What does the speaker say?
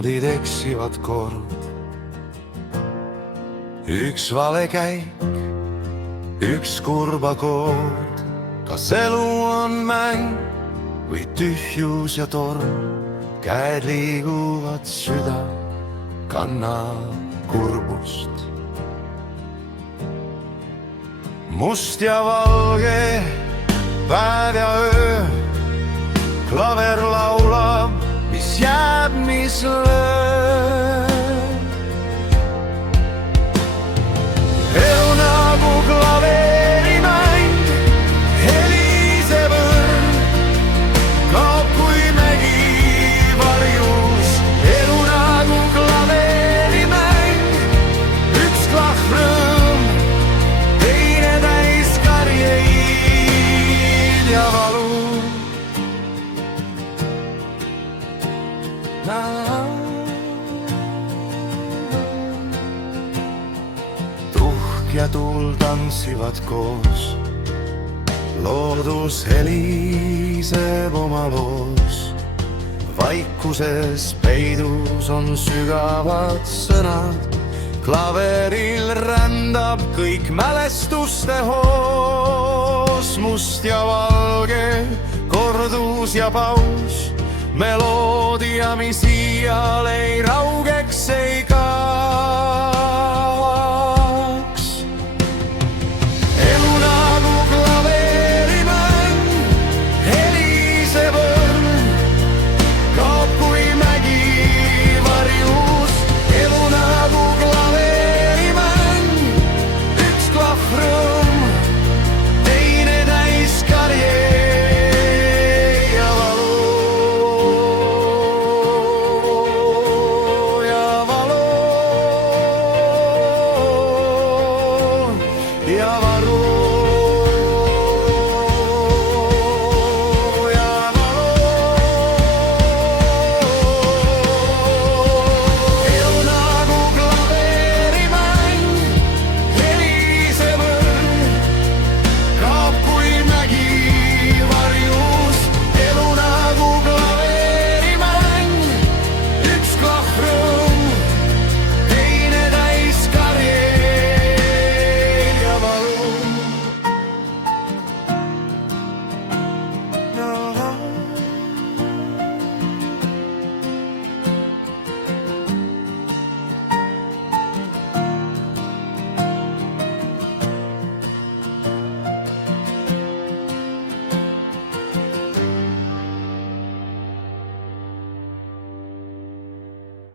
noodid eksivad kord. Üks vale käik, üks kurbakood. Kas elu on mäng või tühjus ja torm? Käed liiguvad, süda kannab kurbust. Must ja valge, päev ja öö, klaver laulab, mis jääb, mis lööb. Elu nagu klaverimäng, heliseb õrn, kaob kui mägi varjus. Elu nagu klaverimäng, üks klahv rõõm, teine täis karjeid ja valu. Tuhk ja tuul tantsivad koos, loodus heliseb oma loos. Vaikuses peidus on sügavad sõnad, klaveril rändab kõik mälestuste hoos. Must ja valge, kordus ja paus, meloodia, mis iial ei raugeks ei